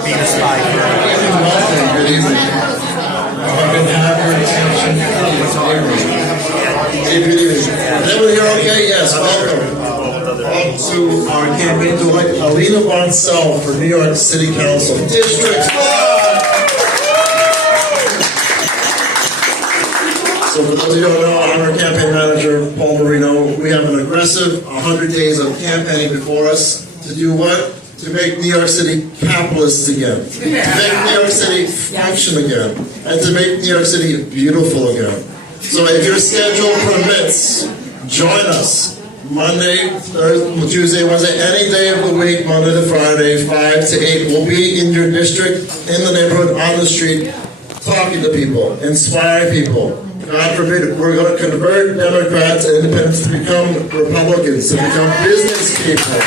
Good evening. I can have your attention. Good evening. Everybody here okay? Yes, welcome. On to our campaign to elect Alina Bonsell for New York City Council. District 5! So for those of you who don't know, I'm our campaign manager, Paul Marino. We have an aggressive 100 days of campaigning before us to do what? To make New York City capitalist again, to make New York City function again, and to make New York City beautiful again. So if your schedule permits, join us Monday, Thursday, Tuesday, Wednesday, any day of the week, Monday to Friday, 5 to 8. We'll be in your district, in the neighborhood, on the street, talking to people, inspiring people. God forbid, we're going to convert Democrats and independents to become Republicans, to become business people.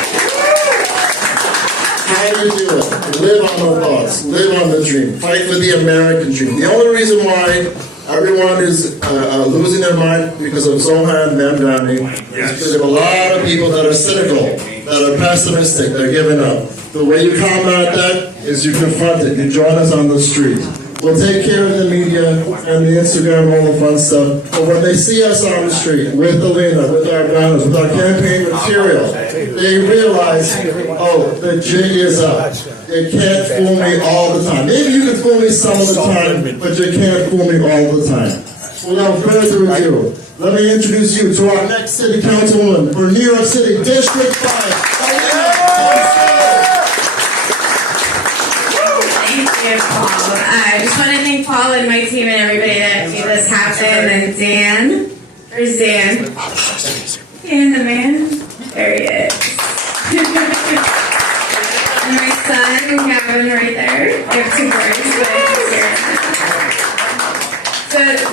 How do you do it? Live on the thoughts. Live on the dream. Fight for the American dream. The only reason why everyone is losing their mind because of Zohan Mamdani is because of a lot of people that are cynical, that are pessimistic, they're giving up. The way you combat that is you confront it. You join us on the street. We'll take care of the media and the Instagram, all the fun stuff. But when they see us on the street, with Alina, with our banners, with our campaign material, they realize, oh, the jig is up. You can't fool me all the time. Maybe you can fool me some of the time, but you can't fool me all the time. Without further ado, let me introduce you to our next city councilwoman for New York City District 5. I just want to thank Paul and my team and everybody that made this happen, and Dan. Where's Dan? Dan the man. There he is. And my son, Gavin, right there. I have 2 boys, but so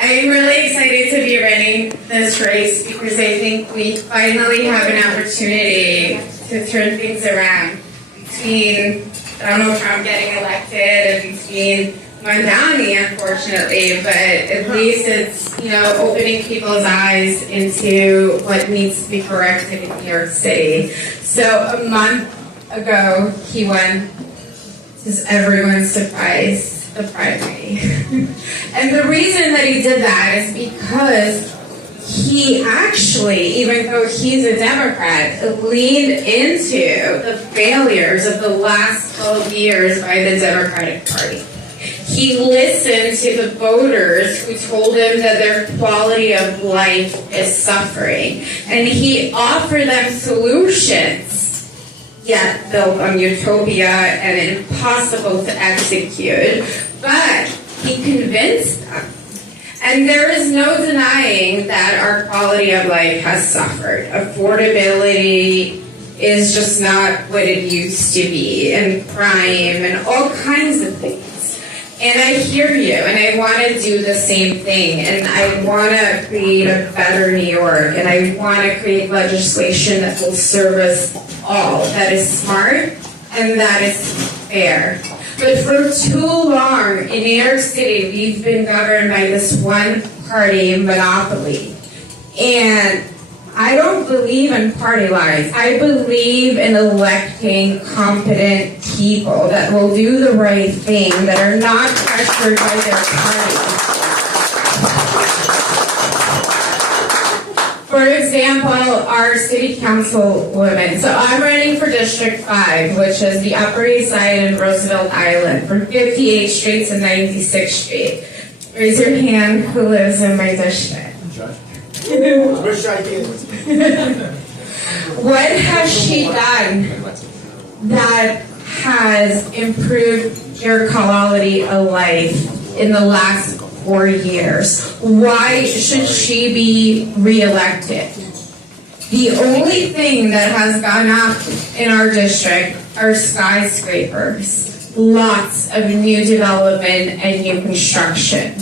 I'm really excited to be running this race because I think we finally have an opportunity to turn things around between Donald Trump getting elected and between Mamdani, unfortunately, but at least it's, opening people's eyes into what needs to be corrected in New York City. So a month ago, he won, to everyone's surprise, the primary. And the reason that he did that is because he actually, even though he's a Democrat, leaned into the failures of the last 12 years by the Democratic Party. He listened to the voters who told him that their quality of life is suffering. And he offered them solutions, yet built on utopia and impossible to execute. But he convinced them. And there is no denying that our quality of life has suffered. Affordability is just not what it used to be, and crime, and all kinds of things. And I hear you, and I want to do the same thing, and I want to create a better New York, and I want to create legislation that will serve us all, that is smart, and that is fair. But for too long in New York City, we've been governed by this one-party monopoly. And I don't believe in party lines. I believe in electing competent people that will do the right thing, that are not pressured by their party. For example, our city council women. So I'm running for District 5, which is the Upper East Side and Roosevelt Island, from 58th Street to 96th Street. Raise your hand who lives in my district. What has she done that has improved your quality of life in the last 4 years? Why should she be reelected? The only thing that has gone up in our district are skyscrapers, lots of new development and new construction.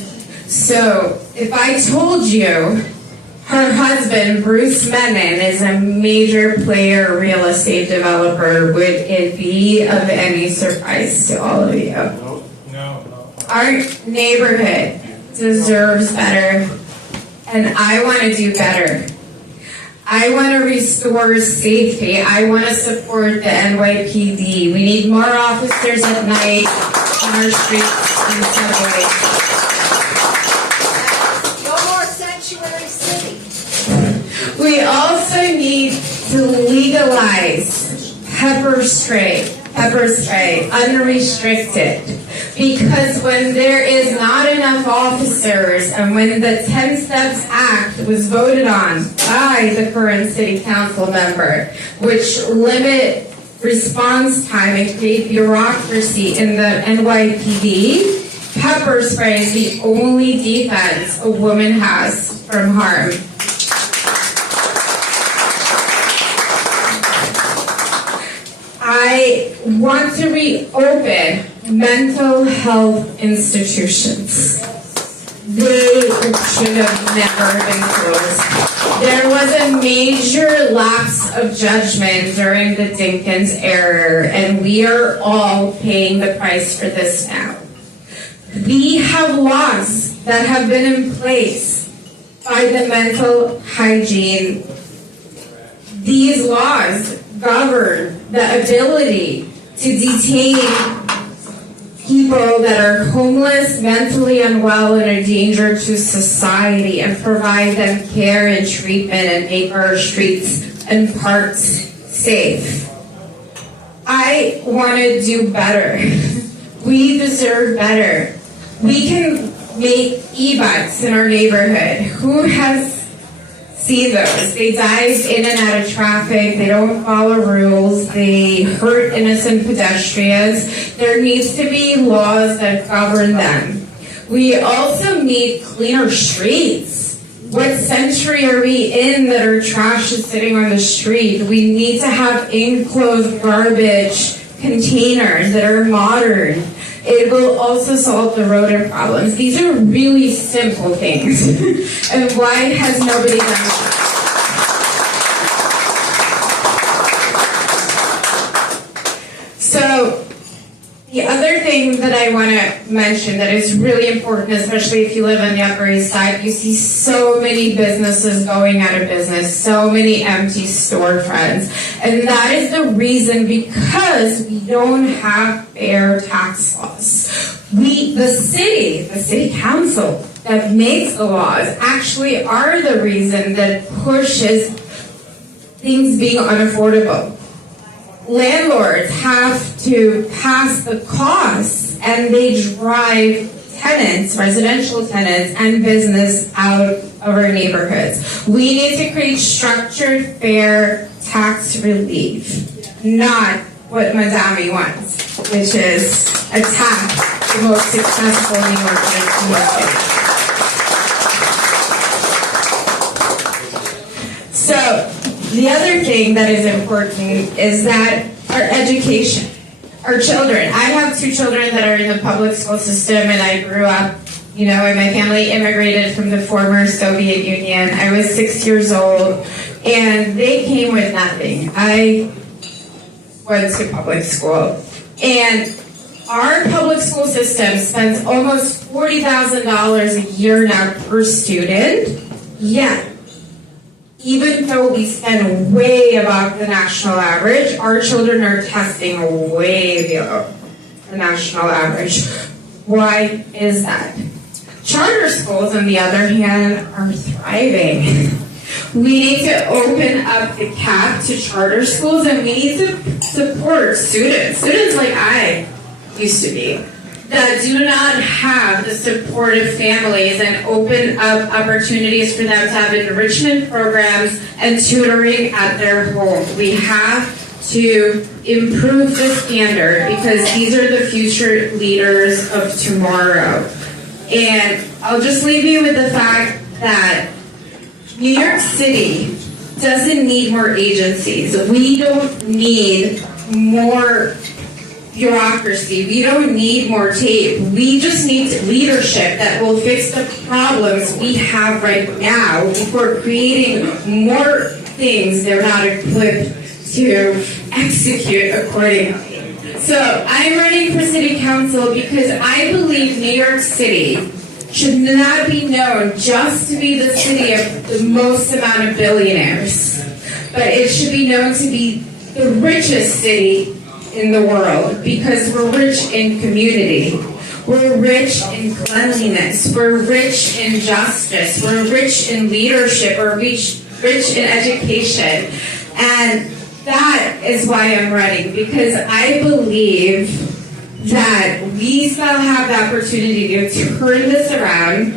So if I told you her husband, Bruce Menon, is a major player real estate developer, would it be of any surprise to all of you? No. Our neighborhood deserves better, and I want to do better. I want to restore safety. I want to support the NYPD. We need more officers at night on our streets and subways. No more sanctuary city. We also need to legalize pepper spray, unrestricted. Because when there is not enough officers, and when the 10 Steps Act was voted on by the current city council member, which limit response time and create bureaucracy in the NYPD, pepper spray is the only defense a woman has from harm. I want to reopen mental health institutions. They should have never been closed. There was a major lapse of judgment during the Dinkins era, and we are all paying the price for this now. We have laws that have been in place by the mental hygiene. These laws govern the ability to detain people that are homeless, mentally unwell, and a danger to society, and provide them care and treatment and make our streets and parks safe. I want to do better. We deserve better. We can make e-bikes in our neighborhood. Who has seen those? They dive in and out of traffic. They don't follow rules. They hurt innocent pedestrians. There needs to be laws that govern them. We also need cleaner streets. What century are we in that our trash is sitting on the street? We need to have enclosed garbage containers that are modern. It will also solve the rodent problems. These are really simple things. And why has nobody done that? So, the other thing that I want to mention that is really important, especially if you live on the Upper East Side, you see so many businesses going out of business, so many empty storefronts. And that is the reason, because we don't have fair tax laws. The city council that makes the laws actually are the reason that pushes things being unaffordable. Landlords have to pass the costs, and they drive tenants, residential tenants, and business out of our neighborhoods. We need to create structured, fair tax relief, not what Madame wants, which is attack the most successful New Yorkers in the city. So, the other thing that is important is that our education, our children. I have 2 children that are in the public school system, and I grew up, and my family immigrated from the former Soviet Union. I was 6 years old, and they came with nothing. I went to public school, and our public school system spends almost $40,000 a year now per student, yet even though we spend way above the national average, our children are testing way below the national average. Why is that? Charter schools, on the other hand, are thriving. We need to open up the cap to charter schools, and we need to support students like I used to be, that do not have the support of families, and open up opportunities for them to have enrichment programs and tutoring at their home. We have to improve the standard, because these are the future leaders of tomorrow. And I'll just leave you with the fact that New York City doesn't need more agencies. We don't need more bureaucracy. We don't need more tape. We just need leadership that will fix the problems we have right now before creating more things they're not equipped to execute accordingly. So I'm running for city council because I believe New York City should not be known just to be the city of the most amount of billionaires. but it should be known to be the richest city in the world because we're rich in community. We're rich in cleanliness. We're rich in justice. We're rich in leadership. We're rich in education. And that is why I'm running, because I believe that we still have the opportunity to turn this around.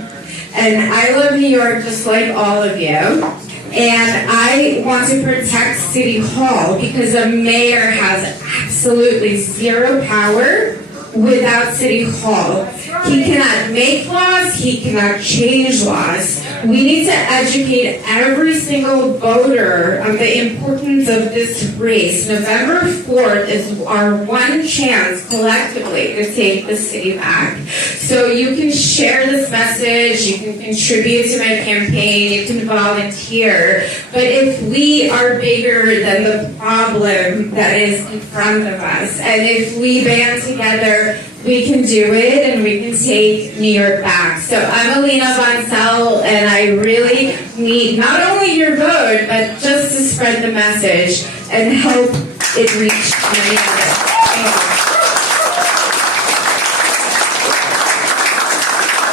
And I love New York just like all of you. And I want to protect City Hall because a mayor has absolutely zero power without City Hall. He cannot make laws, he cannot change laws. We need to educate every single voter on the importance of this race. November 4th is our one chance collectively to take the city back. So you can share this message, you can contribute to my campaign, you can volunteer. But if we are bigger than the problem that is in front of us, and if we band together, we can do it and we can take New York back. So I'm Alina Bonsell, and I really need not only your vote, but just to spread the message and help it reach many others. Thank you.